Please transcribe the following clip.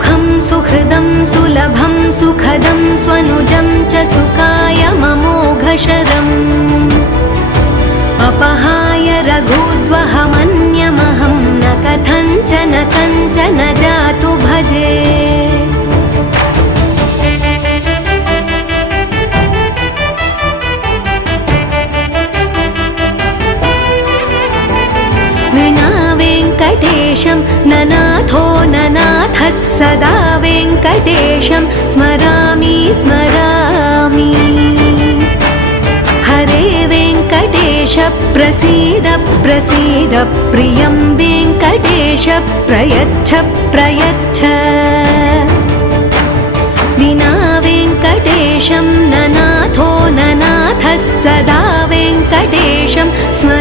सुखं सुहृदं सुलभं सुखदं स्वनुजं च सुखाय ममोघशरम् अपहाय रघुद्वहमन्यमहं न कथञ्चन कञ्चन जातु भजे विना वेङ्कटेशं ननाथो ननाथः सदा वेङ्कटेशं स्मरामि स्मरामि हरे वेङ्कटेश प्रसीद प्रसीद प्रियं वेङ्कटेश प्रयच्छ प्रयच्छ विना वेङ्कटेशं ननाथो ननाथः सदा वेङ्कटेशं स्मरामि